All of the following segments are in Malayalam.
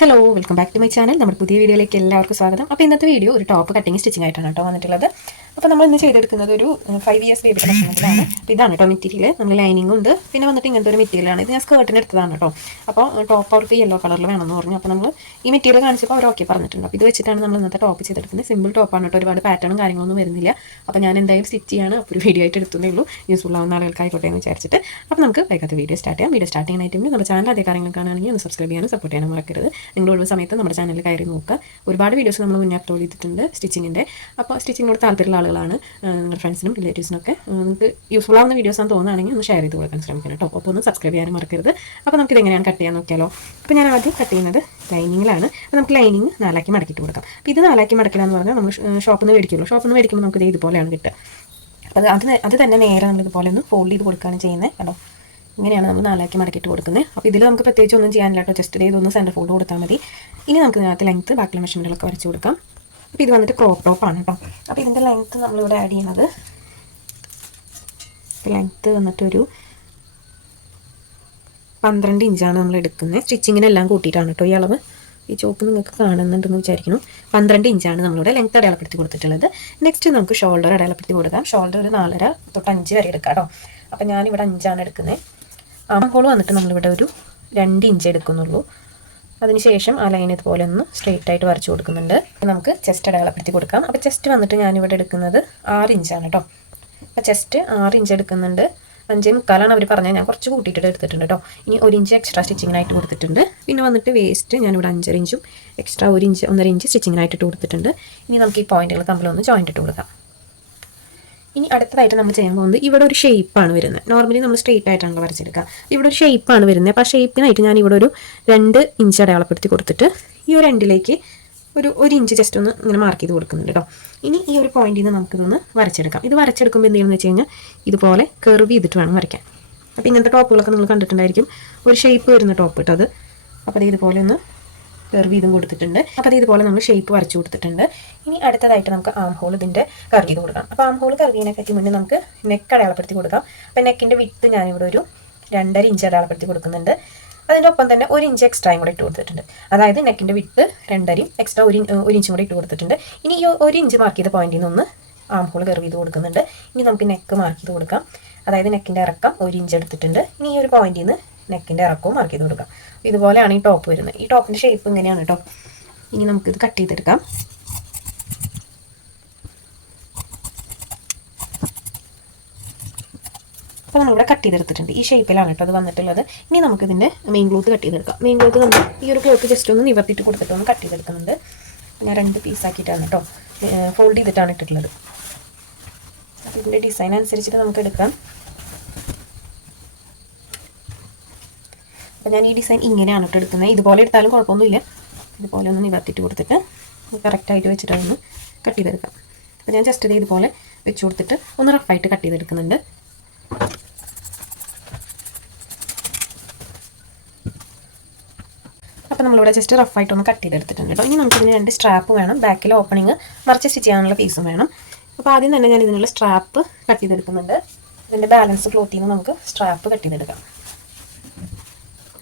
Hello welcome back to my channel നമ്മുടെ പുതിയ വീഡിയോയിലേക്ക് എല്ലാവർക്കും സ്വാഗതം. അപ്പോൾ ഇന്നത്തെ വീഡിയോ ഒരു ടോപ്പ് കട്ടിങ് സ്റ്റിച്ചിങ് ആയിട്ടാണ് കേട്ടോ വന്നിട്ടുള്ളത്. അപ്പോൾ നമ്മൾ ഇന്ന് ചെയ്തെടുക്കുന്നത് ഒരു ഫൈവ് ഇയേഴ്സ് ബേബിയുടെ ഭക്ഷണത്തിലാണ്. അപ്പോൾ ഇതാണ് കേട്ടോ മെറ്റീരിയൽ നമ്മൾ ലൈനിങ് ഉണ്ട്. പിന്നെ വന്നിട്ട് ഇങ്ങനത്തെ ഒരു മെറ്റീരിയലാണ് ഇത് ഞാൻ സ്കേർട്ടിന് എടുത്തതാണ് കേട്ടോ. അപ്പോൾ ടോപ്പ് അവർക്ക് യെല്ലോ കളറിൽ വേണമെന്ന് പറഞ്ഞു. അപ്പോൾ നമ്മൾ ഈ മെറ്റീരിയൽ കാണിച്ചപ്പോൾ അവർ ഓക്കെ പറഞ്ഞിട്ടുണ്ട്. അപ്പോൾ ഇത് വെച്ചിട്ടാണ് നമ്മൾ ഇന്നത്തെ ടോപ്പ് ചെയ്തെടുക്കുന്നത്. സിമ്പിൾ ടോപ്പാണ് കേട്ടോ. ഒരുപാട് പാറ്റേണും കാര്യങ്ങളൊന്നും വരുന്നില്ല. അപ്പോൾ ഞാൻ എന്തായാലും സ്റ്റിച്ച് ചെയ്യാണ്. അപ്പോൾ ഒരു വീഡിയോ ആയിട്ട് എടുത്തതേ ഉള്ളൂ. യൂസ്ഫുൾ ആവുന്ന ആളുകൾക്കായിക്കോട്ടെ എന്ന് വിചാരിച്ചിട്ട്. അപ്പോൾ നമുക്ക് വേഗത്തെ വീഡിയോ സ്റ്റാർട്ട് ചെയ്യാം. വീഡിയോ സ്റ്റാർട്ട് ചെയ്യുന്ന ടൈമിൽ നമ്മുടെ ചാനൽ അതേ കാര്യങ്ങൾ കാണുകയാണെങ്കിൽ ഒന്ന് സബ്സ്ക്രൈബ് ചെയ്യാനും സപ്പോർട്ട് ചെയ്യാനും മറക്കരുത്. നിങ്ങൾ ഒഴിവ് സമയത്ത് നമ്മുടെ ചാനലിൽ കയറി നോക്കുക. ഒരുപാട് വീഡിയോസ് നമ്മൾ മുന്നേ അപ്ലോഡ് ചെയ്തിട്ടുണ്ട്. സ്റ്റിച്ചിങ്ങിന്റെ അപ്പോൾ സ്റ്റിച്ചിങ്ങിനോട് താല്പര്യമുള്ള ആളുകളാണ് ഫ്രണ്ട്സിനും റിലേറ്റീവ്സിനൊക്കെ. നിങ്ങൾക്ക് യൂസ്ഫുൾ ആവുന്ന വീഡിയോസ് ആണെന്ന് തോന്നുകയാണെങ്കിൽ ഒന്ന് ഷെയർ ചെയ്ത് കൊടുക്കാൻ ശ്രമിക്കണം കേട്ടോ. അപ്പോൾ ഒന്ന് സബ്സ്ക്രൈബ് ചെയ്യാനും മറക്കരുത്. അപ്പോൾ നമുക്ക് ഇതെങ്ങനെയാണ് കട്ട് ചെയ്യാൻ നോക്കിയാലോ. അപ്പോൾ ഞാൻ ആദ്യം കട്ട് ചെയ്യുന്നത് ലൈനിങ്ങിലാണ് അപ്പോൾ നമുക്ക് ലൈനിങ് നാലാക്കി മടക്കിയിട്ട് കൊടുക്കാം. അപ്പോൾ ഇത് നാലാക്കി മടക്കില്ലാന്ന് പറഞ്ഞാൽ നമ്മൾ ഷോപ്പിൽ നിന്ന് മേടിക്കുള്ളൂ ഷോപ്പിൽ നിന്ന് മേടിക്കുമ്പോൾ നമുക്ക് ഇത് ഇതുപോലെയാണ് കിട്ടുക. അത് അത് അത് തന്നെ നേരെ നമ്മൾ ഇതുപോലെ ഒന്ന് ഫോൾഡ് ചെയ്ത് കൊടുക്കുകയാണ് ചെയ്യുന്നത് കേട്ടോ. ഇങ്ങനെയാണ് നമ്മൾ നാലാക്കി മടക്കിയിട്ട് കൊടുക്കുന്നത്. അപ്പോൾ ഇതിൽ നമുക്ക് പ്രത്യേകിച്ച് ഒന്നും ചെയ്യാനില്ല കേട്ടോ. ജസ്റ്റ് ഇത് ഇതൊന്ന് സെന്റർ ഫോൾഡ് കൊടുത്താൽ മതി. ഇനി നമുക്ക് ഇതിനകത്ത് ലെങ്ത്ത് ബാക്കിയുള്ള മെഷീനുകളൊക്കെ വരച്ച് കൊടുക്കാം. അപ്പോൾ ഇത് വന്നിട്ട് ക്രോപ്പ് ടോപ്പാണ് കേട്ടോ അപ്പോൾ ഇതിന്റെ ലെങ്ത്ത് നമ്മളിവിടെ ആഡ് ചെയ്യുന്നത് ലെങ്ത്ത് വന്നിട്ടൊരു പന്ത്രണ്ട് ഇഞ്ചാണ് നമ്മൾ എടുക്കുന്നത്. സ്റ്റിച്ചിങ്ങിനെല്ലാം കൂട്ടിയിട്ടാണ് കേട്ടോ ഈ അളവ്. ഈ ചോപ്പ് നിങ്ങൾക്ക് കാണുന്നുണ്ടെന്ന് വിചാരിക്കുന്നു. പന്ത്രണ്ട് ഇഞ്ചാണ് നമ്മളിവിടെ ലെങ്ത് അടയാളപ്പെടുത്തി കൊടുത്തിട്ടുള്ളത്. നെക്സ്റ്റ് നമുക്ക് ഷോൾഡർ അടയാളപ്പെടുത്തി കൊടുക്കാം. ഷോൾഡർ ഒരു നാലര തൊട്ട് അഞ്ച് വരെ എടുക്കാം കേട്ടോ അപ്പോൾ ഞാനിവിടെ അഞ്ചാണ് എടുക്കുന്നത്. ആമഹോൾ വന്നിട്ട് നമ്മളിവിടെ ഒരു രണ്ട് ഇഞ്ച് എടുക്കുന്നുള്ളൂ. അതിനുശേഷം ആ ലൈൻ ഇതുപോലെ ഒന്ന് സ്ട്രെയിറ്റ് ആയിട്ട് വരച്ചു കൊടുക്കുന്നുണ്ട്. നമുക്ക് ചെസ്റ്റ് അടയാളപ്പെടുത്തി കൊടുക്കാം. അപ്പോൾ ചെസ്റ്റ് വന്നിട്ട് ഞാനിവിടെ എടുക്കുന്നത് ആറ് ഇഞ്ചാണ് കേട്ടോ അപ്പോൾ ചെസ്റ്റ് ആറ് ഇഞ്ച് എടുക്കുന്നുണ്ട്. അഞ്ചേ മുക്കാലാണ് അവർ പറഞ്ഞത്. ഞാൻ കുറച്ച് കൂട്ടിയിട്ട് എടുത്തിട്ടുണ്ട് കേട്ടോ ഇനി ഒരു ഇഞ്ച് എക്സ്ട്രാ സ്റ്റിച്ചിങ്ങിനായിട്ട് കൊടുത്തിട്ടുണ്ട്. പിന്നെ വന്നിട്ട് വേസ്റ്റ് ഞാനിവിടെ അഞ്ചര ഇഞ്ചും എക്സ്ട്രാ ഒരു ഇഞ്ച് ഒന്നര ഇഞ്ച് സ്റ്റിച്ചിങ്ങിനായിട്ട് കൊടുത്തിട്ടുണ്ട്. ഇനി നമുക്ക് ഈ പോയിന്റുകൾ തമ്മിലൊന്ന് ജോയിന്റ് ഇട്ട് കൊടുക്കാം. ഇനി അടുത്തതായിട്ട് നമ്മൾ ചെയ്യാൻ പോകുന്നത് ഇവിടെ ഒരു ഷേപ്പാണ് വരുന്നത്. നോർമലി നമ്മൾ സ്ട്രെയിറ്റ് ആയിട്ടാണ് വരച്ചെടുക്കുക. ഇവിടെ ഒരു ഷേപ്പാണ് വരുന്നത്. അപ്പോൾ ആ ഷേപ്പിനായിട്ട് ഞാൻ ഇവിടെ ഒരു രണ്ട് ഇഞ്ച് അടയാളപ്പെടുത്തി കൊടുത്തിട്ട് ഈ ഒരു രണ്ടിലേക്ക് ഒരു ഒരു ഇഞ്ച് ജസ്റ്റ് ഒന്ന് ഇങ്ങനെ മാർക്ക് ചെയ്ത് കൊടുക്കുന്നുണ്ട് കേട്ടോ. ഇനി ഈ ഒരു പോയിന്റിൽ നിന്ന് നമുക്കിതൊന്ന് വരച്ചെടുക്കാം. ഇത് വരച്ചെടുക്കുമ്പോൾ എന്ത് ചെയ്യുമെന്ന് വെച്ച് കഴിഞ്ഞാൽ ഇതുപോലെ കർവ് ചെയ്തിട്ട് വേണം വരയ്ക്കാൻ. അപ്പോൾ ഇങ്ങനത്തെ ടോപ്പുകളൊക്കെ നിങ്ങൾ കണ്ടിട്ടുണ്ടായിരിക്കും. ഒരു ഷേപ്പ് വരുന്ന ടോപ്പ് കേട്ടോ അത്. അപ്പോൾ അത് ഇതുപോലെ ഒന്ന് കർവ് ചെയ്തും കൊടുത്തിട്ടുണ്ട്. അപ്പോൾ അത് ഇതുപോലെ നമ്മൾ ഷേപ്പ് വരച്ചു കൊടുത്തിട്ടുണ്ട്. ഇനി അടുത്തതായിട്ട് നമുക്ക് ആം ഹോൾ ഇതിന്റെ കർവ് ചെയ്ത് കൊടുക്കാം അപ്പോൾ ആം ഹോൾ കർവ് ചെയ്യുന്നതിനെപ്പറ്റി മുന്നേ നമുക്ക് നെക്ക് അടയാളപ്പെടുത്തി കൊടുക്കാം. അപ്പോൾ നെക്കിന്റെ വിത്ത് ഞാനിവിടെ ഒരു രണ്ടര ഇഞ്ച് അടയാളപ്പെടുത്തി കൊടുക്കുന്നുണ്ട്. അതിന്റെ ഒപ്പം തന്നെ ഒരു ഇഞ്ച് എക്സ്ട്രായും കൂടെ ഇട്ട് കൊടുത്തിട്ടുണ്ട്. അതായത് നെക്കിന്റെ വിത്ത് രണ്ടരയും എക്സ്ട്രാ ഒരു ഒരു ഇഞ്ചും കൂടെ ഇട്ട് കൊടുത്തിട്ടുണ്ട്. ഇനി ഈ ഒരു ഇഞ്ച് മാർക്ക് ചെയ്ത പോയിന്റിൽ നിന്ന് ആം ഹോൾ കർവ് ചെയ്ത് കൊടുക്കുന്നുണ്ട്. ഇനി നമുക്ക് നെക്ക് മാർക്ക് ചെയ്ത് കൊടുക്കാം. അതായത് നെക്കിന്റെ ഇറക്കം ഒരു ഇഞ്ച് എടുത്തിട്ടുണ്ട്. ഇനി ഈ ഒരു പോയിന്റിൽ നിന്ന് നെക്കിന്റെ ഇറക്കവും മാർക്ക് ചെയ്ത് കൊടുക്കാം. ഇതുപോലെയാണ് ഈ ടോപ്പ് വരുന്നത്. ഈ ടോപ്പിന്റെ ഷേപ്പ് ഇങ്ങനെയാണ് കേട്ടോ ഇനി നമുക്കിത് കട്ട് ചെയ്തെടുക്കാം. അപ്പോൾ നമ്മളിവിടെ കട്ട് ചെയ്തെടുത്തിട്ടുണ്ട്. ഈ ഷേപ്പിലാണ് കേട്ടോ അത് വന്നിട്ടുള്ളത്. ഇനി നമുക്കിതിന്റെ മെയിൻ ക്ലോത്ത് കട്ട് ചെയ്തെടുക്കാം. മെയിൻ ക്ലോത്ത് നമ്മൾ ഈ ഒരു ക്ലോത്ത് ജസ്റ്റ് ഒന്ന് നിവർത്തിയിട്ട് കൊടുത്തിട്ട് ഒന്ന് കട്ട് ചെയ്തെടുക്കുന്നുണ്ട്. ഞാൻ രണ്ട് പീസാക്കിയിട്ടാണ് കേട്ടോ ഫോൾഡ് ചെയ്തിട്ടാണ് ഇട്ടിട്ടുള്ളത്. അപ്പോൾ ഇതിന്റെ ഡിസൈൻ അനുസരിച്ചിട്ട് നമുക്ക് എടുക്കാം. അപ്പോൾ ഞാൻ ഈ ഡിസൈൻ ഇങ്ങനെയാണ് കേട്ടോ എടുക്കുന്നത്. ഇതുപോലെ എടുത്താലും കുഴപ്പമൊന്നുമില്ല. ഇതുപോലെ ഒന്ന് നിവർത്തിട്ട് കൊടുത്തിട്ട് കറക്റ്റായിട്ട് വെച്ചിട്ട് അതൊന്ന് കട്ട് ചെയ്തെടുക്കാം. അപ്പോൾ ഞാൻ ജസ്റ്റ് ഇത് ഇതുപോലെ വെച്ച് കൊടുത്തിട്ട് ഒന്ന് റഫായിട്ട് കട്ട് ചെയ്തെടുക്കുന്നുണ്ട്. അപ്പോൾ നമ്മളിവിടെ ജസ്റ്റ് റഫായിട്ടൊന്ന് കട്ട് ചെയ്തെടുത്തിട്ടുണ്ട് കേട്ടോ. ഇനി നമുക്ക് ഇതിന് രണ്ട് സ്ട്രാപ്പ് വേണം. ബാക്കിൽ ഓപ്പണിങ് മറിച്ച് സ്റ്റിച്ച് ചെയ്യാനുള്ള പീസും വേണം. അപ്പോൾ ആദ്യം തന്നെ ഞാൻ ഇതിനുള്ള സ്ട്രാപ്പ് കട്ട് ചെയ്തെടുക്കുന്നുണ്ട്. ഇതിന്റെ ബാലൻസ് ക്ലോത്തിൽ നിന്ന് നമുക്ക് സ്ട്രാപ്പ് കട്ട് ചെയ്തെടുക്കാം.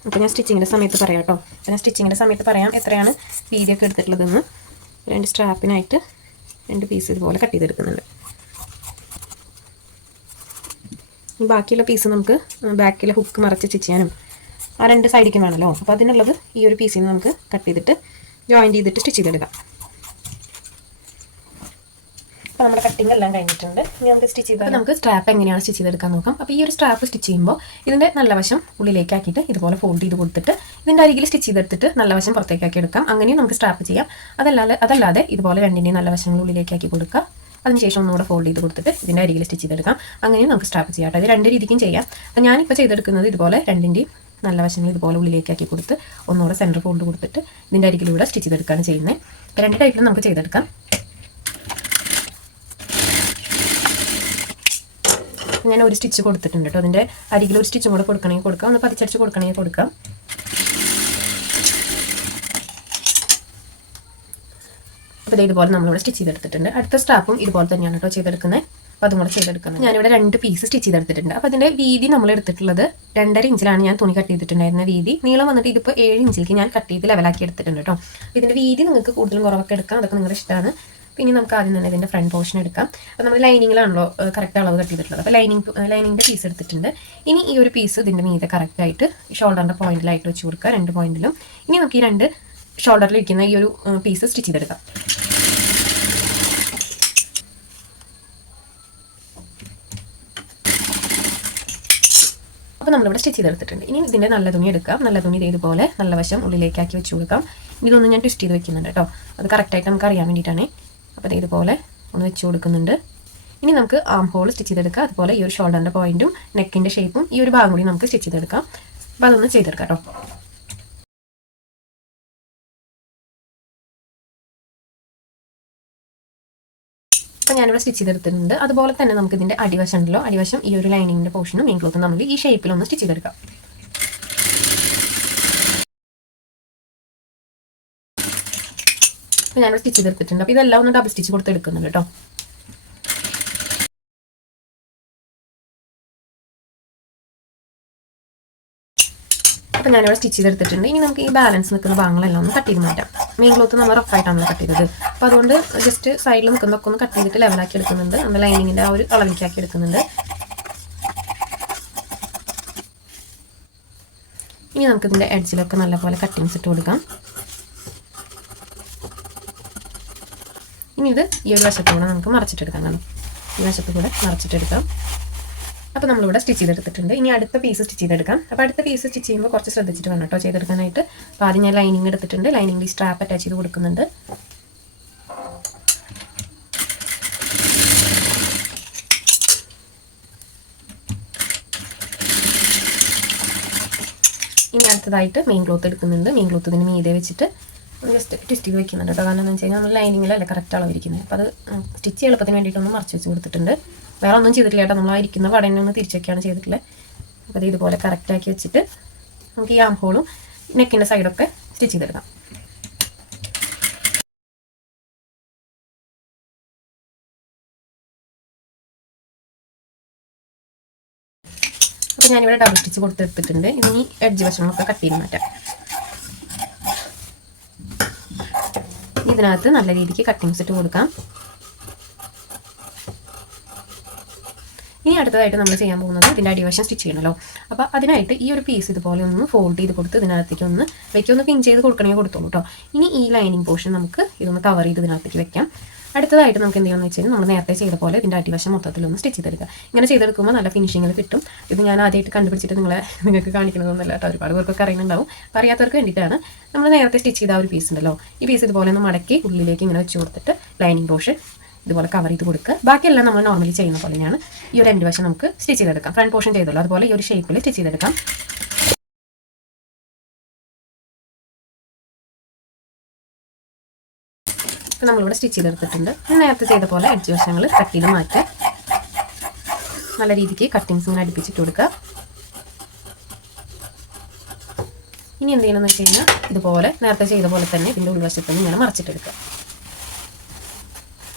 അപ്പോൾ ഞാൻ സ്റ്റിച്ചിങ്ങിന്റെ സമയത്ത് പറയാം കേട്ടോ. അപ്പോൾ ഞാൻ സ്റ്റിച്ചിങ്ങിന്റെ സമയത്ത് പറയാം എത്രയാണ് വീതിയൊക്കെ എടുത്തിട്ടുള്ളതെന്ന്. രണ്ട് സ്ട്രാപ്പിനായിട്ട് രണ്ട് പീസ് ഇതുപോലെ കട്ട് ചെയ്തെടുക്കുന്നുണ്ട്. ബാക്കിയുള്ള പീസ് നമുക്ക് ബാക്കിലെ ഹുക്ക് മറച്ച് സ്റ്റിച്ച് ആ രണ്ട് സൈഡിലേക്കും വേണമല്ലോ. അപ്പോൾ അതിനുള്ളത് ഈ ഒരു പീസിൽ നിന്ന് നമുക്ക് കട്ട് ചെയ്തിട്ട് ജോയിന്റ് ചെയ്തിട്ട് സ്റ്റിച്ച് ചെയ്തെടുക്കാം. അപ്പോൾ നമ്മുടെ കട്ടിങ് എല്ലാം കഴിഞ്ഞിട്ടുണ്ട്. ഇനി നമുക്ക് സ്റ്റിച്ച് ചെയ്താൽ നമുക്ക് സ്ട്രാപ്പ് എങ്ങനെയാണ് സ്റ്റിച്ച് ചെയ്തെടുക്കാൻ നോക്കാം. അപ്പോൾ ഈ ഒരു സ്ട്രാപ്പ് സ്റ്റിച്ച് ചെയ്യുമ്പോൾ ഇതിന്റെ നല്ല വശം ഉള്ളിലേക്കാക്കിയിട്ട് ഇതുപോലെ ഫോൾഡ് ചെയ്ത് കൊടുത്തിട്ട് ഇതിന്റെ അരികിൽ സ്റ്റിച്ച് ചെയ്തെടുത്തിട്ട് നല്ല വശം പുറത്തേക്കാക്കി എടുക്കാം. അങ്ങനെയും നമുക്ക് സ്ട്രാപ്പ് ചെയ്യാം. അതല്ലാതെ അതല്ലാതെ ഇതുപോലെ രണ്ടിന്റെയും നല്ല വശങ്ങൾ ഉള്ളിലേക്കാക്കി കൊടുക്കാം. കൊടുക്കുക അതിനുശേഷം ഒന്നുകൂടെ ഫോൾഡ് ചെയ്ത് കൊടുത്തിട്ട് ഇതിന്റെ അരികിൽ സ്റ്റിച്ച് ചെയ്തെടുക്കാം. അങ്ങനെയും നമുക്ക് സ്ട്രാപ്പ് ചെയ്യാം അത് ഇത് രണ്ട് രീതിക്കും ചെയ്യാം. അപ്പോൾ ഞാനിപ്പോൾ ചെയ്തെടുക്കുന്നത് ഇതുപോലെ രണ്ടിന്റെയും നല്ല വശങ്ങൾ ഇതുപോലെ ഉള്ളിലേക്കാക്കി കൊടുത്ത് ഒന്നുകൂടെ സെന്റർ ഫോൾഡ് കൊടുത്തിട്ട് ഇതിന്റെ അരികിലൂടെ സ്റ്റിച്ച് ചെയ്തെടുക്കുകയാണ് ചെയ്യുന്നത്. രണ്ട് ടൈപ്പിലും നമുക്ക് ചെയ്തെടുക്കാം. ഞാൻ ഒരു സ്റ്റിച്ച് കൊടുത്തിട്ടുണ്ട് കേട്ടോ അതിന്റെ അരികിൽ ഒരു സ്റ്റിച്ചും കൂടെ കൊടുക്കണമെങ്കിൽ കൊടുക്കാം. ഒന്ന് പതിച്ചടിച്ച് കൊടുക്കണമെങ്കിൽ കൊടുക്കാം. അപ്പോൾ ഇത് ഇതുപോലെ നമ്മളിവിടെ സ്റ്റിച്ച് ചെയ്തെടുത്തിട്ടുണ്ട്. അടുത്ത സ്റ്റാപ്പും ഇതുപോലെ തന്നെയാണ് കേട്ടോ ചെയ്തെടുക്കുന്നത്. അപ്പോൾ അതും കൂടെ ചെയ്തെടുക്കുന്നത്. ഞാനിവിടെ രണ്ട് പീസ് സ്റ്റിച്ച് ചെയ്തെടുത്തിട്ടുണ്ട്. അപ്പോൾ അതിന്റെ വീതി നമ്മൾ എടുത്തിട്ടുള്ളത് രണ്ടര ഇഞ്ചിലാണ് ഞാൻ തുണി കട്ട് ചെയ്തിട്ടുണ്ടായിരുന്ന വീതി. നീളം വന്നിട്ട് ഇതിപ്പോൾ ഏഴ് ഇഞ്ചിലേക്ക് ഞാൻ കട്ട് ചെയ്ത് ലെവലാക്കി എടുത്തിട്ടുണ്ട് കേട്ടോ ഇതിന്റെ വീതി നിങ്ങൾക്ക് കൂടുതലും കുറവൊക്കെ എടുക്കാം. അതൊക്കെ നിങ്ങളുടെ ഇഷ്ടമാണ്. പിന്നെ നമുക്ക് ആദ്യം തന്നെ ഇതിന്റെ ഫ്രണ്ട് പോർഷൻ എടുക്കാം. അപ്പോൾ നമ്മൾ ലൈനിങ്ങിലാണല്ലോ കറക്റ്റ് അളവ് കട്ട് അപ്പോൾ ലൈനിങ് ലൈനിങ്ങിന്റെ പീസ് എടുത്തിട്ടുണ്ട്. ഇനി ഈ ഒരു പീസ് ഇതിന്റെ മീതെ കറക്റ്റായിട്ട് ഷോൾഡറിന്റെ പോയിന്റിലായിട്ട് വെച്ച് കൊടുക്കുക രണ്ട് പോയിന്റിലും ഇനി നമുക്ക് ഈ രണ്ട് ഷോൾഡറിൽ ഇരിക്കുന്ന ഈ ഒരു പീസ് സ്റ്റിച്ച് ചെയ്തെടുക്കാം. അപ്പോൾ നമ്മളിവിടെ സ്റ്റിച്ച് ചെയ്തെടുത്തിട്ടുണ്ട്. ഇനി ഇതിന്റെ നല്ല തുണി എടുക്കാം. നല്ല തുണി ഇതേപോലെ നല്ല വശം ഉള്ളിലേക്കാക്കി വെച്ച് കൊടുക്കാം. ഇതൊന്നും ഞാൻ ട്വിസ്റ്റ് ചെയ്ത് വെക്കുന്നുണ്ട് കേട്ടോ. അത് കറക്റ്റായിട്ട് നമുക്ക് അറിയാൻ വേണ്ടിയിട്ടാണ്. അപ്പോൾ ഇത് ഇതുപോലെ ഒന്ന് വെച്ച് കൊടുക്കുന്നുണ്ട്. ഇനി നമുക്ക് ആം ഹോൾ സ്റ്റിച്ച് ചെയ്തെടുക്കാം. അതുപോലെ ഈ ഒരു ഷോൾഡറിന്റെ പോയിന്റും നെക്കിന്റെ ഷേപ്പും ഈ ഒരു ഭാഗം കൂടി നമുക്ക് സ്റ്റിച്ച് ചെയ്തെടുക്കാം. അപ്പോൾ അതൊന്ന് ചെയ്തെടുക്കാം കേട്ടോ അപ്പോൾ ഞാനിവിടെ സ്റ്റിച്ച് ചെയ്തെടുത്തിട്ടുണ്ട്. അതുപോലെ തന്നെ നമുക്ക് ഇതിന്റെ അടിവശം ഉണ്ടല്ലോ. അടിവശം ഈ ഒരു ലൈനിങ്ങിന്റെ പോർഷനും മെയിൻ ക്ലോത്തും നമ്മൾ ഈ ഷേപ്പിലൊന്ന് സ്റ്റിച്ച് ചെയ്തെടുക്കാം. അപ്പോൾ ഞാനിവിടെ സ്റ്റിച്ച് തീർത്തിട്ടുണ്ട്. അപ്പോൾ ഇതെല്ലാം ഒന്ന് ഡബിൾ സ്റ്റിച്ച് കൊടുത്ത് എടുക്കുന്നുണ്ട് കേട്ടോ അപ്പം ഞാനിവിടെ സ്റ്റിച്ച് ചെയ്തെടുത്തിട്ടുണ്ട്. ഇനി നമുക്ക് ഈ ബാലൻസ് നിൽക്കുന്ന ഭാഗങ്ങളെല്ലാം ഒന്ന് കട്ട് ചെയ്ത് മാറ്റാം. മെയിൻ ക്ലോത്ത് നമ്മൾ റഫായിട്ടാണ് കട്ട് ചെയ്തത്. അപ്പോൾ അതുകൊണ്ട് ജസ്റ്റ് സൈഡിൽ നിൽക്കുന്നതൊക്കെ ഒന്ന് കട്ട് ചെയ്തിട്ട് ലെവലാക്കി എടുക്കുന്നുണ്ട്. നമ്മൾ ലൈനിങ്ങിന്റെ ആ ഒരു അളവിലേക്കാക്കി എടുക്കുന്നുണ്ട്. ഇനി നമുക്കിതിന്റെ എഡ്ജിലൊക്കെ നല്ലപോലെ കട്ടിങ്സ് ഇട്ട് കൊടുക്കാം. ഇനി ഇത് ഈ ഒരു വശത്ത് കൂടെ നമുക്ക് മറച്ചിട്ടെടുക്കാം കാണും ഈ വശത്ത് കൂടെ മറച്ചിട്ടെടുക്കാം. അപ്പോൾ നമ്മളിവിടെ സ്റ്റിച്ച് ചെയ്തെടുത്തിട്ടുണ്ട്. ഇനി അടുത്ത പീസ് സ്റ്റിച്ച് ചെയ്തെടുക്കാം. അപ്പോൾ അടുത്ത പീസ് സ്റ്റിച്ച് ചെയ്യുമ്പോൾ കുറച്ച് ശ്രദ്ധിച്ചിട്ട് വേണം കേട്ടോ ചെയ്തെടുക്കാനായിട്ട്. അപ്പോൾ ആദ്യം ഞാൻ ലൈനിങ് എടുത്തിട്ടുണ്ട്. ലൈനിങ്ങിൽ സ്ട്രാപ്പ് അറ്റാച്ച് ചെയ്ത് കൊടുക്കുന്നുണ്ട്. ഇനി അടുത്തതായിട്ട് മെയിൻ ക്ലോത്ത് എടുക്കുന്നുണ്ട്. മെയിൻ ക്ലോത്ത് ഇതിന് മീതെ വെച്ചിട്ട് ജസ്റ്റ് ട്വിസ്റ്റ് ചെയ്ത് വെക്കുന്നുണ്ട് കേട്ടോ. കാരണം എന്താ വെച്ച് കഴിഞ്ഞാൽ നമ്മൾ ലൈനിങ്ങിലല്ല കറക്റ്റ് അളവിരിക്കുന്നത്. അപ്പോൾ അത് സ്റ്റിച്ച് എളുപ്പത്തിന് വേണ്ടിയിട്ടൊന്ന് മറച്ച് വെച്ച് കൊടുത്തിട്ടുണ്ട്. വേറെ ഒന്നും ചെയ്തിട്ടില്ല കേട്ടോ. നമ്മൾ ഇരിക്കുന്ന പടനെ ഒന്ന് തിരിച്ചൊക്കെയാണ് ചെയ്തിട്ടുള്ളത് അപ്പോൾ അത് ഇതുപോലെ കറക്റ്റാക്കി വെച്ചിട്ട് നമുക്ക് ഈ ആം ഹോളും നെക്കിന്റെ സൈഡൊക്കെ സ്റ്റിച്ച് ചെയ്തെടുക്കാം. അപ്പോൾ ഞാനിവിടെ ഡബിൾ സ്റ്റിച്ച് കൊടുത്തെടുത്തിട്ടുണ്ട്. ഇനി എഡ്ജ് വശങ്ങളൊക്കെ കട്ട് ചെയ്ത് മാറ്റാം. ഇതിനകത്ത് നല്ല രീതിക്ക് കട്ടിങ്സ് ഇട്ട് കൊടുക്കാം. ഇനി അടുത്തതായിട്ട് നമ്മൾ ചെയ്യാൻ പോകുന്നത് ഇതിന്റെ അടിവശം സ്റ്റിച്ച് ചെയ്യണമല്ലോ അപ്പോൾ അതിനായിട്ട് ഈ ഒരു പീസ് ഇതുപോലെ ഒന്ന് ഫോൾഡ് ചെയ്ത് കൊടുത്ത് ഇതിനകത്തേക്ക് ഒന്ന് വെക്കൊന്ന് പിൻ ചെയ്ത് കൊടുക്കണമെങ്കിൽ കൊടുത്തോളൂ കേട്ടോ ഇനി ഈ ലൈനിങ് പോർഷൻ നമുക്ക് ഇതൊന്ന് കവർ ചെയ്ത് ഇതിനകത്തേക്ക് വെക്കാം. അടുത്തതായിട്ട് നമുക്ക് എന്ത് ചെയ്യാമെന്ന് വെച്ച് കഴിഞ്ഞാൽ നമ്മൾ നേരത്തെ ചെയ്ത പോലെ ഇതിന്റെ അടിവശം മൊത്തത്തിലൊന്ന് സ്റ്റിച്ച് ചെയ്തെടുക്കുക. ഇങ്ങനെ ചെയ്തെടുക്കുമ്പോൾ നല്ല ഫിനിഷിങ്ങിൽ കിട്ടും. ഇത് ഞാൻ ആദ്യമായിട്ട് കണ്ടുപിടിച്ചിട്ട് നിങ്ങളെ നിങ്ങൾക്ക് കാണിക്കുന്നതൊന്നുമല്ല കേട്ടോ. ഒരുപാട് പേർക്കൊക്കെ അറിയുന്നുണ്ടാവും. അപ്പോൾ അറിയാത്തവർക്ക് വേണ്ടിയിട്ടാണ് നമ്മൾ നേരത്തെ സ്റ്റിച്ച് ചെയ്ത ഒരു പീസ് ഉണ്ടല്ലോ. ഈ പീസ് ഇതുപോലെ ഒന്ന് മടക്കി ഉള്ളിലേക്ക് ഇങ്ങനെ വെച്ച് കൊടുത്തിട്ട് ലൈനിങ് പോർഷൻ ഇതുപോലെ കവർ ചെയ്ത് കൊടുക്കുക. ബാക്കിയെല്ലാം നമ്മൾ നോർമലി ചെയ്യുന്ന പോലെയാണ് ഈ ഒരു രണ്ട് വശം നമുക്ക് സ്റ്റിച്ച് ചെയ്തെടുക്കാം. ഫ്രണ്ട് പോർഷൻ ചെയ്തല്ലോ. അതുപോലെ ഈ ഒരു ഷേപ്പിൽ സ്റ്റിച്ച് ചെയ്തെടുക്കാം. നമ്മളിവിടെ സ്റ്റിച്ച് ചെയ്തെടുത്തിട്ടുണ്ട്. നേരത്തെ ചെയ്ത പോലെ എഡ്ജ് വശങ്ങൾ കട്ട് ചെയ്ത് മാറ്റാം. നല്ല രീതിക്ക് കട്ടിങ്സ് ഇങ്ങനെ അടുപ്പിച്ചിട്ട് കൊടുക്കുക ഇനി എന്ത് ചെയ്യണമെന്ന് വെച്ച് കഴിഞ്ഞാൽ ഇതുപോലെ നേരത്തെ ചെയ്ത പോലെ തന്നെ ഇതിന്റെ ഉൾവശത്ത് നിന്ന് ഇങ്ങനെ മറച്ചിട്ടെടുക്കുക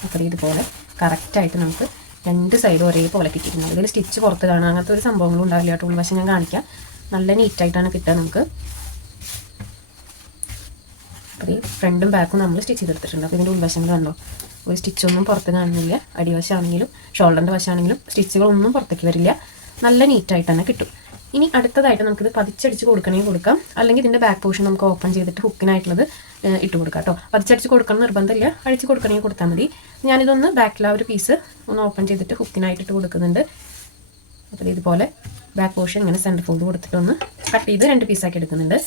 അപ്പോൾ ഇതുപോലെ കറക്റ്റായിട്ട് നമുക്ക് രണ്ട് സൈഡും ഒരേപോലെ കിട്ടിയിട്ടുണ്ട്. ഇതിൽ സ്റ്റിച്ച് പുറത്ത് കാണാൻ അങ്ങനത്തെ ഒരു സംഭവങ്ങളും ഉണ്ടാവില്ല കേട്ടോ. ഉൾവശം ഞാൻ കാണിക്കാം. നല്ല നീറ്റായിട്ടാണ് കിട്ടുക നമുക്ക്. ഈ ഫ്രണ്ടും ബാക്കും നമ്മൾ സ്റ്റിച്ച് ചെയ്തെടുത്തിട്ടുണ്ട്. അപ്പോൾ ഇതിന്റെ ഉൾവശങ്ങൾ കണ്ടോ? ഒരു സ്റ്റിച്ചൊന്നും പുറത്ത് കാണുന്നില്ല. അടിവശമാണെങ്കിലും ഷോൾഡറിന്റെ വശമാണെങ്കിലും സ്റ്റിച്ചുകളൊന്നും പുറത്തേക്ക് വരില്ല. നല്ല നീറ്റായിട്ട് തന്നെ കിട്ടും. ഇനി അടുത്തതായിട്ട് നമുക്കിത് പതിച്ചടിച്ച് കൊടുക്കണമെങ്കിൽ കൊടുക്കാം. അല്ലെങ്കിൽ ഇതിന്റെ ബാക്ക് പോർഷൻ നമുക്ക് ഓപ്പൺ ചെയ്തിട്ട് ഹുക്കിനായിട്ടുള്ളത് ഇട്ട് കൊടുക്കാം കേട്ടോ. പതിച്ചടിച്ച് കൊടുക്കണം നിർബന്ധമില്ല. അഴിച്ച് കൊടുക്കണമെങ്കിൽ കൊടുത്താൽ മതി. ഞാനിതൊന്ന് ബാക്കിൽ ആ ഒരു പീസ് ഒന്ന് ഓപ്പൺ ചെയ്തിട്ട് ഹുക്കിനായിട്ട് ഇട്ട് കൊടുക്കുന്നുണ്ട്. അപ്പോൾ ഇതുപോലെ ബാക്ക് പോർഷൻ ഇങ്ങനെ സെന്റർ ഫോൾഡ് കൊടുത്തിട്ടൊന്ന് കട്ട് ചെയ്ത് രണ്ട് പീസാക്കി എടുക്കുന്നുണ്ട്.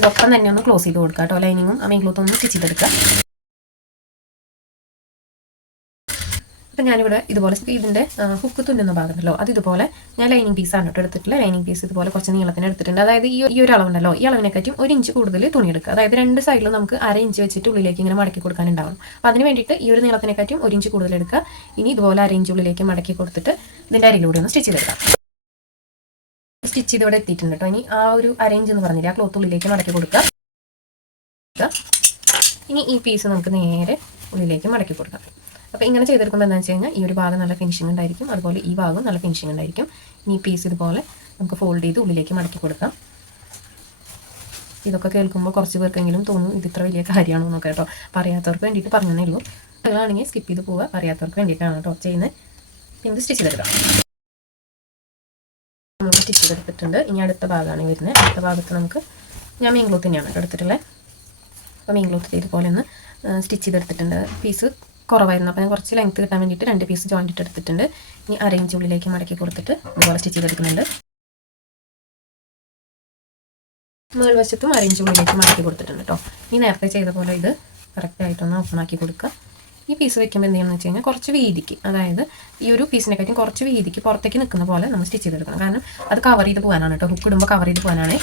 ഇതൊപ്പം തന്നെ ഒന്ന് ക്ലോസ് ചെയ്ത് കൊടുക്കുക കേട്ടോ. ലൈനിങ്ങും ആ മെയിൻ ഒന്ന് സ്റ്റിച്ച് ചെയ്തെടുക്കുക. അപ്പം ഞാനിവിടെ ഇതുപോലെ ഇതിന്റെ ഹുക്ക് തുന്നുന്ന ഭാഗമുണ്ടല്ലോ അത് ഇതുപോലെ ഞാൻ ലൈനിങ് പീസാണ് കേട്ടോ എടുത്തിട്ടില്ല ലൈനിങ് പീസ് ഇതുപോലെ കുറച്ച് നീളത്തിന് എടുത്തിട്ടുണ്ട്. അതായത് ഈ ഈ ഒരു അളവുണ്ടല്ലോ. ഈ അളവിനെക്കാറ്റും ഒരു ഇഞ്ച് കൂടുതൽ തുണി എടുക്കുക അതായത് രണ്ട് സൈഡിലും നമുക്ക് അര ഇഞ്ച് വെച്ചിട്ട് ഉള്ളിലേക്ക് ഇങ്ങനെ മടക്കി കൊടുക്കാനുണ്ടാവും അപ്പോൾ അതിന് വേണ്ടിയിട്ട് ഈ ഒരു നീളത്തിനെക്കാറ്റും ഒരു ഇഞ്ച് കൂടുതൽ എടുക്കുക. ഇനി ഇതുപോലെ അര ഇഞ്ച് ഉള്ളിലേക്ക് മടക്കി കൊടുത്തിട്ട് ഇതിന്റെ അരിയിലൂടെ ഒന്ന് സ്റ്റിച്ച് ചെയ്തെടുക്കാം. സ്റ്റിച്ച് ചെയ്ത് ഇവിടെ എത്തിയിട്ടുണ്ട് കേട്ടോ ഇനി ആ ഒരു അറേഞ്ച് എന്ന് പറഞ്ഞില്ല ആ ക്ലോത്ത് ഉള്ളിലേക്ക് മടക്കി കൊടുക്കുക. ഇനി ഈ പീസ് നമുക്ക് നേരെ ഉള്ളിലേക്ക് മടക്കി കൊടുക്കാം. അപ്പോൾ ഇങ്ങനെ ചെയ്തെടുക്കുമ്പോൾ എന്താണെന്ന് വെച്ച് കഴിഞ്ഞാൽ ഈ ഒരു ഭാഗം നല്ല ഫിനിഷിംഗ് ഉണ്ടായിരിക്കും. അതുപോലെ ഈ ഭാഗം നല്ല ഫിനിഷിംഗ് ഉണ്ടായിരിക്കും. ഇനി ഈ പീസ് ഇതുപോലെ നമുക്ക് ഫോൾഡ് ചെയ്ത് ഉള്ളിലേക്ക് മടക്കി കൊടുക്കാം. ഇതൊക്കെ കേൾക്കുമ്പോൾ കുറച്ച് പേർക്കെങ്കിലും തോന്നും ഇത് ഇത്ര വലിയ കാര്യമാണോ എന്നൊക്കെ കേട്ടോ പറയാത്തവർക്ക് വേണ്ടിയിട്ട് പറഞ്ഞതേ ഉള്ളൂ. അതാണെങ്കിൽ സ്കിപ്പ് ചെയ്ത് പോവുക. അറിയാത്തവർക്ക് വേണ്ടിയിട്ടാണ് കേട്ടോ ചെയ്യുന്നത്. പിന്നെ സ്റ്റിച്ച് ചെയ്തെടുക്കാം? ചെയ്തെടുത്തിട്ടുണ്ട് ഇനി അടുത്ത ഭാഗമാണ് വരുന്നത്. അടുത്ത ഭാഗത്ത് നമുക്ക് ഞാൻ മീൻ ക്ലോത്ത് തന്നെയാണ് എടുത്തിട്ടുള്ളത് അപ്പോൾ മീൻ ക്ലോത്ത് ഇതുപോലെ ഒന്ന് സ്റ്റിച്ച് ചെയ്തെടുത്തിട്ടുണ്ട്. പീസ് കുറവായിരുന്നു. അപ്പോൾ ഞാൻ കുറച്ച് ലെങ്ത് കിട്ടാൻ വേണ്ടിയിട്ട് രണ്ട് പീസ് ജോയിന്റ് ഇട്ട് എടുത്തിട്ടുണ്ട്. ഇനി അരയിഞ്ച് ഉള്ളിലേക്ക് മടക്കി കൊടുത്തിട്ട് ഇതുപോലെ സ്റ്റിച്ച് ചെയ്തെടുക്കുന്നുണ്ട്. മുകൾ വശത്തും അരയിഞ്ച് ഉള്ളിലേക്ക് മടക്കി കൊടുത്തിട്ടുണ്ട് കേട്ടോ. ഇനി നേരത്തെ ചെയ്ത പോലെ ഇത് കറക്റ്റായിട്ടൊന്ന് ഓപ്പൺ ആക്കി കൊടുക്കുക. ഈ പീസ് വെക്കുമ്പോൾ എന്ത് ചെയ്യണമെന്ന് വെച്ച് കുറച്ച് വീതിക്ക് അതായത് ഈ ഒരു പീസിനെക്കാട്ടും കുറച്ച് വീതിക്ക് പുറത്തേക്ക് നിൽക്കുന്ന പോലെ നമ്മൾ സ്റ്റിച്ച് ചെയ്തെടുക്കണം. കാരണം അത് കവർ ചെയ്ത് പോകാനാണ് കേട്ടോ. ഹുക്ക് ഇടുമ്പോൾ കവർ ചെയ്ത് പോകാനാണ്.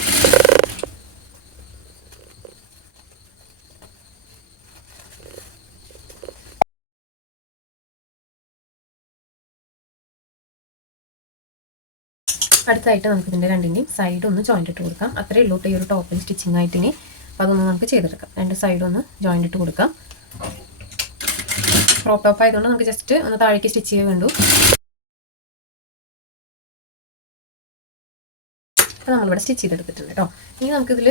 അടുത്തായിട്ട് നമുക്ക് ഇതിന്റെ രണ്ടിന്റെയും സൈഡ് ഒന്ന് ജോയിന്റ് ഇട്ട് കൊടുക്കാം. അത്രയേ ഉള്ളൂ ഈ ഒരു ടോപ്പിൽ സ്റ്റിച്ചിങ് ആയിട്ട് ഇനി. അപ്പോൾ അതൊന്ന് നമുക്ക് ചെയ്തെടുക്കാം. രണ്ട് സൈഡ് ഒന്ന് ജോയിന്റ് ഇട്ട് കൊടുക്കാം. ക്രോപ്പ് ടോപ്പ് ആയതുകൊണ്ട് നമുക്ക് ജസ്റ്റ് ഒന്ന് താഴേക്ക് സ്റ്റിച്ച് ചെയ്യാൻ വേണ്ടു അപ്പോൾ നമ്മളിവിടെ സ്റ്റിച്ച് ചെയ്തെടുത്തിട്ടുണ്ട് കേട്ടോ ഇനി നമുക്കിതിൽ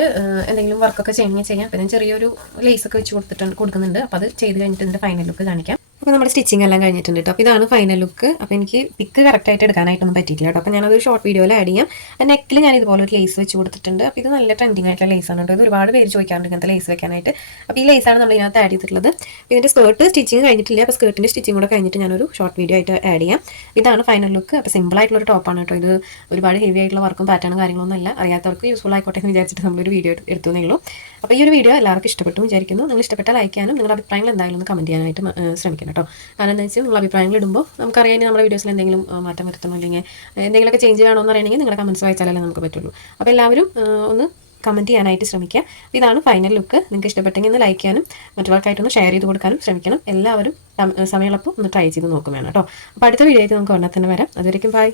എന്തെങ്കിലും വർക്കൊക്കെ ചെയ്യണമെങ്കിൽ ചെയ്യാം പിന്നെ ചെറിയൊരു ലേസ് ഒക്കെ വെച്ച് കൊടുത്തിട്ടുണ്ട് കൊടുക്കുന്നുണ്ട്. അപ്പോൾ അത് ചെയ്ത് കഴിഞ്ഞിട്ട് ഇതിന്റെ ഫൈനൽ ലുക്ക് കാണിക്കാം. അപ്പോൾ നമ്മുടെ സ്റ്റിച്ചിങ് എല്ലാം കഴിഞ്ഞിട്ടുണ്ട് കേട്ടോ അപ്പോൾ ഇതാണ് ഫൈനൽ ലുക്ക് അപ്പോൾ എനിക്ക് പിക്ക് കറക്റ്റായിട്ട് എടുക്കാനായിട്ടൊന്നും പറ്റിയിട്ടില്ല കേട്ടോ അപ്പോൾ ഞാനതൊരു ഷോർട്ട് വീഡിയോയിൽ ആഡ് ചെയ്യാം. നെക്കിൽ ഞാൻ ഇതുപോലെ ഒരു ലേസ് വെച്ച് കൊടുത്തിട്ടുണ്ട്. അപ്പോൾ ഇത് നല്ല ട്രെൻഡിങ് ആയിട്ടുള്ള ലേസാണ് കേട്ടോ ഇത് ഒരുപാട് പേര് ചോദിക്കാറുണ്ട് ഇങ്ങനത്തെ ലേസ് വെക്കാനായിട്ട്. അപ്പോൾ ഈ ലേസാണ് നമ്മൾ ഇതിനകത്ത് ആഡ് ചെയ്തിട്ടുള്ളത്. ഇതിന്റെ സ്കേർട്ട് സ്റ്റിച്ചിങ് കഴിഞ്ഞിട്ടില്ല. അപ്പോൾ സ്കേർട്ടിന്റെ സ്റ്റിച്ചിങ് കൂടെ കഴിഞ്ഞിട്ട് ഞാനൊരു ഷോർട്ട് വീഡിയോ ആയിട്ട് ആഡ് ചെയ്യാം. ഇതാണ് ഫൈനൽ ലുക്ക് അപ്പോൾ സിമ്പിൾ ആയിട്ടുള്ള ഒരു ടോപ്പാണ് കേട്ടോ ഇത് ഒരുപാട് ഹെവി ആയിട്ടുള്ള വർക്കും പാറ്റേണും കാര്യങ്ങളൊന്നും അല്ല അറിയാത്തവർക്ക് യൂസ്ഫുൾ ആയിക്കോട്ടെ എന്ന് വിചാരിച്ചിട്ട് നമ്മളൊരു വീഡിയോ എടുത്തു ഉള്ളൂ. അപ്പോൾ ഈ ഒരു വീഡിയോ എല്ലാവർക്കും ഇഷ്ടപ്പെട്ടു വിചാരിക്കുന്നു. നിങ്ങൾ ഇഷ്ടപ്പെട്ടാൽ ലൈക്ക് ചെയ്യാനും നിങ്ങളുടെ അഭിപ്രായങ്ങൾ എന്തായാലും ഒന്ന് കമന്റ് ചെയ്യാനായിട്ട് ശ്രമിക്കണം കേട്ടോ. കാരണം എന്താ വെച്ചാൽ നിങ്ങളുടെ അഭിപ്രായങ്ങൾ ഇടുമ്പോൾ നമുക്കറിയാം ഇനി നമ്മുടെ വീഡിയോസിൽ എന്തെങ്കിലും മാറ്റം വരുത്തണോ അല്ലെങ്കിൽ എന്തെങ്കിലുമൊക്കെ ചേഞ്ച് വേണമെന്ന് അറിയണമെങ്കിൽ നിങ്ങളുടെ കമൻസ് വായിച്ചാലേ നമുക്ക് പറ്റുള്ളൂ. അപ്പോൾ എല്ലാവരും ഒന്ന് കമന്റ് ചെയ്യാനായിട്ട് ശ്രമിക്കുക. ഇതാണ് ഫൈനൽ ലുക്ക് നിങ്ങൾക്ക് ഇഷ്ടപ്പെട്ടെങ്കിൽ ഒന്ന് ലൈക്ക് ചെയ്യാനും മറ്റുള്ളവർക്കായിട്ടൊന്ന് ഷെയർ ചെയ്ത് കൊടുക്കാനും ശ്രമിക്കണം. എല്ലാവരും സമയമുള്ളപ്പോൾ ഒന്ന് ട്രൈ ചെയ്ത് നോക്കും വേണം കേട്ടോ. അപ്പോൾ അടുത്ത വീഡിയോ നമുക്ക് ഉടനെ തന്നെ വരാം. അതുവരേക്കും ബൈ